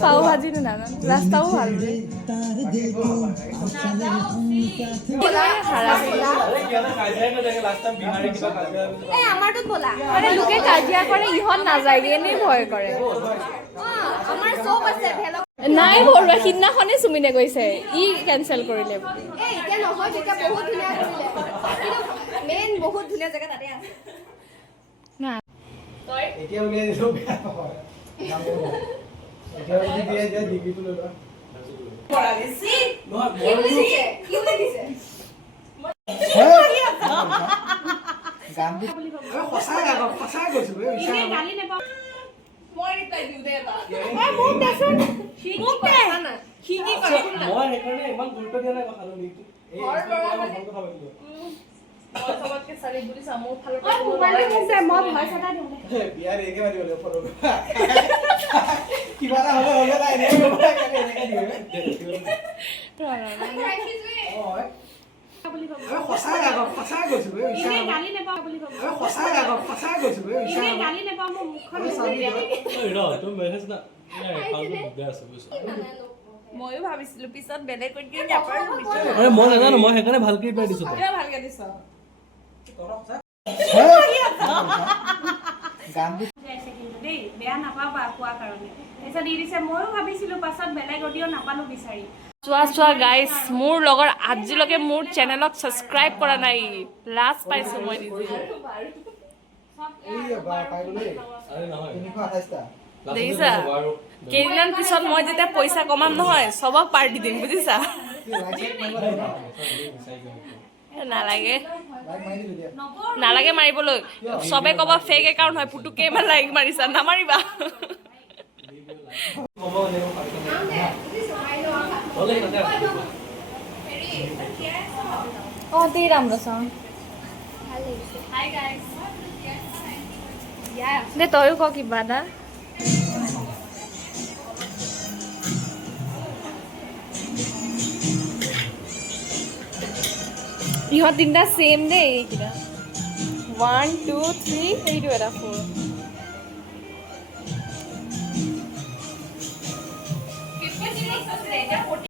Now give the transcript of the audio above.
পাও ভাজি না ৰাস্তাও ভালো লোকে কাজিয়া কৰে ইহঁত নাযায়গে এনেই ভয় কৰে নাই বৰুৱা সিদিনাখনে চুমিনে কৈছে ই কেঞ্চেল কৰিলে ময়ো ভাবিছিলো পিছত বেলেগ কৰি মই নাজানো মই সেইকাৰণে ভালকে পাই দিছো ভালকে দিছ বেয়া নাপাবা কোৱা কাৰণে তাৰপিছত দি দিছে ময়ো ভাবিছিলো পাছত বেলেগ অডিঅ' নাপালো বিচাৰি চোৱা গাইজ মোৰ লগৰ আজিলৈকে মোৰ চেনেলক ছাবস্ক্ৰাইব কৰা নাই লাজ পাইছো মই নিজে দেখিছা কেইদিনমান পিছত মই যেতিয়া পইচা কমাম নহয় চবক পাৰ্টি দিম বুজিছা নালাগে নালাগে মাৰিবলৈ চবে ক'ব ফেক একাউণ্ট হয় পুতুকে ইমান লাইক মাৰিছা নামাৰিবা त्यही राम्रो छ दे तयौ क किबा दा इहत तिनटा सेम दे এইকিটা 1 2 3 এইটো এটা 4